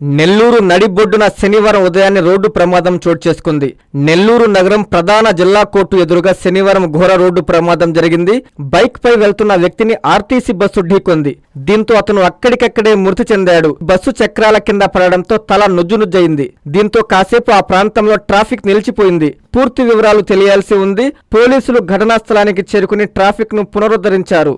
నెల్లూరు నడిబొడ్డున శనివారం ఉదయాన్నే రోడ్డు ప్రమాదం చోటు చేసుకుంది. నెల్లూరు నగరం ప్రధాన జిల్లా కోర్టు ఎదురుగా శనివారం ఘోర రోడ్డు ప్రమాదం జరిగింది. బైక్ పై వెళ్తున్న వ్యక్తిని ఆర్టీసీ బస్సు ఢీకొంది. దీంతో అతను అక్కడికక్కడే మృతి చెందాడు. బస్సు చక్రాల కింద పడడంతో తల నుజ్జునుజ్జయింది. దీంతో కాసేపు ఆ ప్రాంతంలో ట్రాఫిక్ నిలిచిపోయింది. పూర్తి వివరాలు తెలియాల్సి ఉంది. పోలీసులు ఘటనా స్థలానికి చేరుకుని ట్రాఫిక్ ను పునరుద్ధరించారు.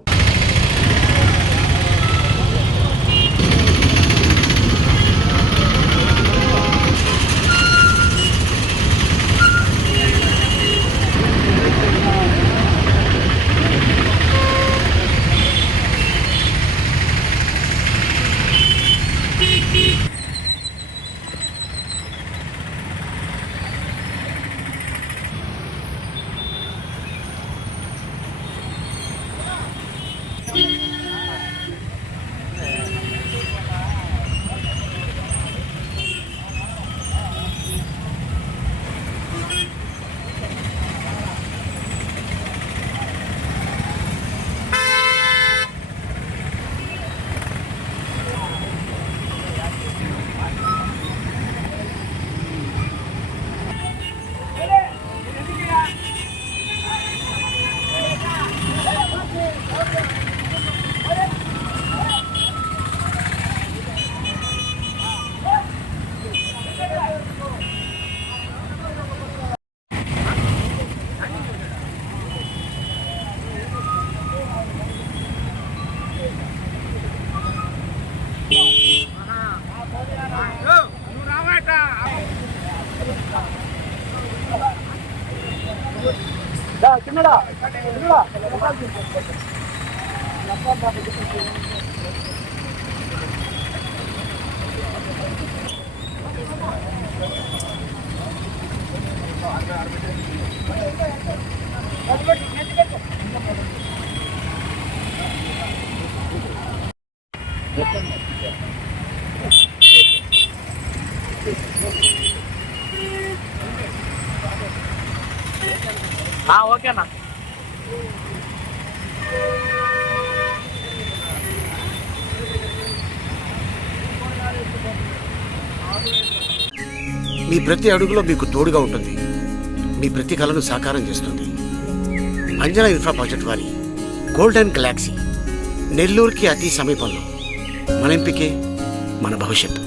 ఓకేనా. మీ ప్రతి అడుగులో మీకు తోడుగా ఉంటుంది. మీ ప్రతి కలను సాకారం చేస్తుంది. అంజనా ఇన్ఫ్రా ప్రాజెక్ట్ వారి గోల్డెన్ గెలాక్సీ నెల్లూరుకి అతి సమీపంలో. మన ఎంపికే మన భవిష్యత్తు.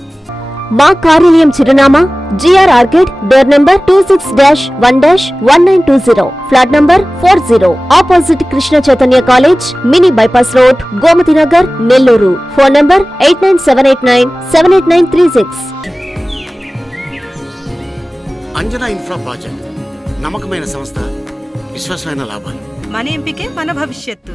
మా కార్యాలయం చిరునామా GR arcade, door number 26-1-1920, flat number 40, opposite Krishna Chaitanya college, mini bypass road, Gomathi Nagar, Nellore. Phone number 8978978936. Anjana infra project నమ్మకమైన సంస్థ, విశ్వాసమైన లాభాలు. మన ఎంపికే మన భవిష్యత్తు.